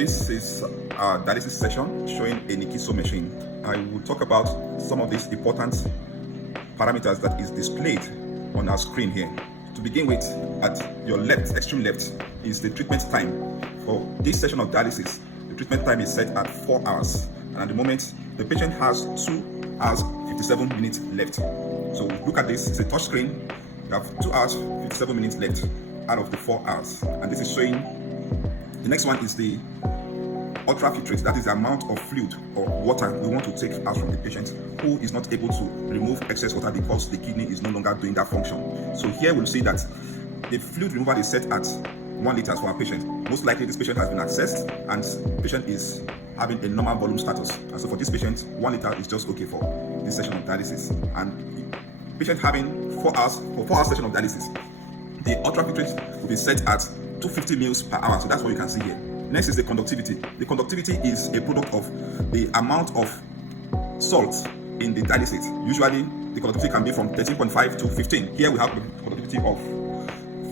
This is our dialysis session showing a Nikiso machine. I will talk about some of these important parameters that is displayed on our screen here. To begin with, at your left, extreme left, is the treatment time. For this session of dialysis, the treatment time is set at 4 hours. And at the moment, the patient has 2 hours, 57 minutes left. So look at this, it's a touch screen. You have 2 hours, 57 minutes left out of the 4 hours. And this is showing, the next one is the ultrafiltrate, that is the amount of fluid or water we want to take out from the patient who is not able to remove excess water because the kidney is no longer doing that function. So here we'll see that the fluid removal is set at 1 liter for our patient. Most likely this patient has been assessed and the patient is having a normal volume status. And so for this patient, 1 liter is just okay for this session of dialysis. And patient having 4 hours, for 4 hours session of dialysis, the ultrafiltrate will be set at 250 mils per hour. So that's what you can see here. Next is the conductivity. The conductivity is a product of the amount of salt in the dialysate. Usually, the conductivity can be from 13.5 to 15. Here we have the conductivity of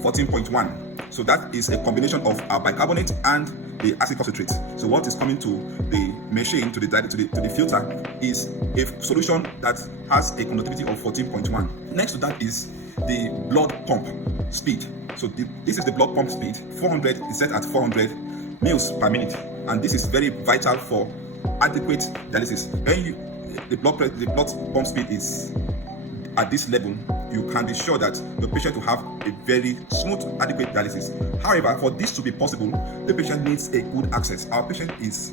14.1. So that is a combination of our bicarbonate and the acid concentrate. So what is coming to the machine, to the filter, is a solution that has a conductivity of 14.1. Next to that is the blood pump speed. So this is the blood pump speed. 400 is set at 400 mils per minute, and this is very vital for adequate dialysis. When the blood pump speed is at this level, you can be sure that the patient will have a very smooth, adequate dialysis. However, for this to be possible, the patient needs a good access. Our patient is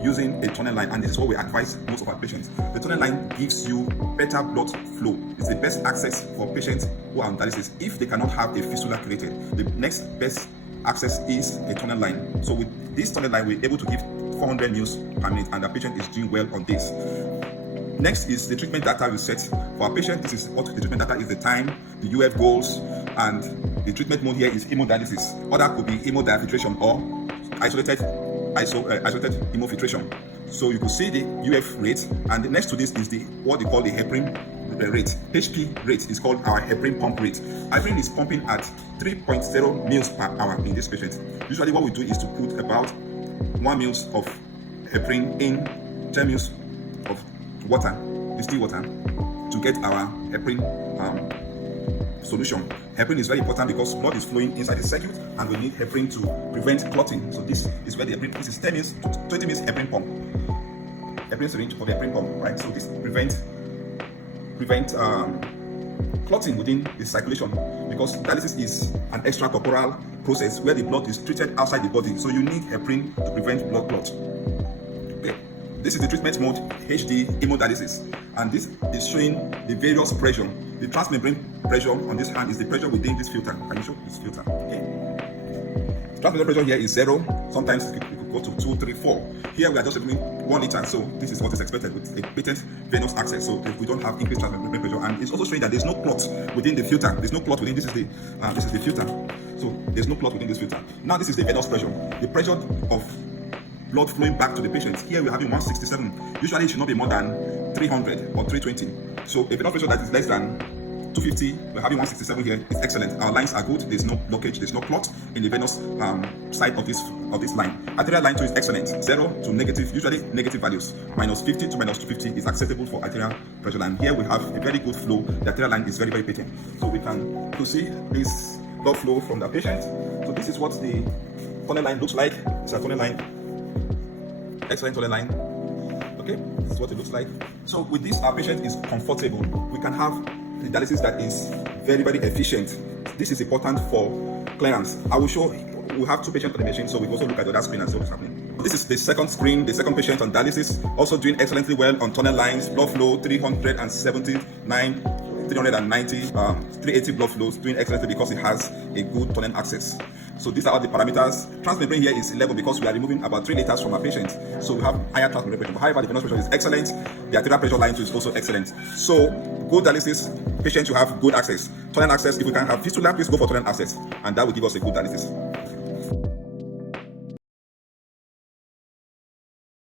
using a tunnel line, and this is what we advise most of our patients. The tunnel line gives you better blood flow. It's the best access for patients who are on dialysis. If they cannot have a fistula created, the next best access is a tunnel line. So with this tunnel line, we're able to give 400 mils per minute, and the patient is doing well on this. Next is the treatment data we set for our patient. This is what the treatment data is: the time, the UF goals, and the treatment mode here is hemodialysis. Other could be hemodiafiltration or isolated hemofiltration. So you could see the UF rate, and next to this is the what they call the heparin rate. HP rate is called our heparin pump rate. Heparin is pumping at 3.0 mils per hour in this patient. Usually what we do is to put about 1 mils of heparin in 10 mils of water, distilled water, to get our heparin solution. Heparin is very important because blood is flowing inside the circuit, and we need heparin to prevent clotting. So this is where the heparin, this is 10 mils, 20 mils heparin pump, heparin syringe for the heparin pump, right? So this prevent clotting within the circulation, because dialysis is an extracorporeal process where the blood is treated outside the body. So you need heparin to prevent blood clot. Okay. This is the treatment mode, HD hemodialysis, and this is showing the various pressure. The transmembrane pressure on this hand is the pressure within this filter. Can you show this filter? Okay. Transmembrane pressure here is 0. Sometimes it could go to 2, 3, 4. Here we are just doing 1 liter, so this is what is expected with a patent venous access. So we don't have increased transmembrane pressure, and it's also showing that there's no clot within the filter. There's no clot within this is the filter. So there's no clot within this filter. Now this is the venous pressure. The pressure of blood flowing back to the patient. Here we're having 167. Usually it should not be more than 300 or 320. So a venous pressure that is less than 250, we're having 167 here. It's excellent. Our lines are good. There's no blockage. There's no clot in the venous side of this line. Arterial line too is excellent. 0 to negative, usually negative values. Minus 50 to minus 250 is acceptable for arterial pressure line. Here we have a very good flow. The arterial line is very, very patent. So we can see this blood flow from the patient. So this is what the tunnel line looks like. It's a tunnel line. Excellent tunnel line. Okay, this is what it looks like. So with this, our patient is comfortable. We can have the dialysis that is very, very efficient. This is important for clearance. I will show, we have 2 patients on the machine, so we also look at the other screen and see what's happening. This is the second screen, the second patient on dialysis, also doing excellently well on tunnel lines, blood flow 379, 390, 380 blood flows, doing excellently because it has a good tunnel access. So these are all the parameters. Transmembrane here is 11 because we are removing about 3 liters from our patient. So we have higher transmembrane pressure. However, the venous pressure is excellent. The arterial pressure line too is also excellent. So good dialysis, patients will have good access. Tunnel access, if we can have fistula, please go for tunnel access, and that will give us a good dialysis.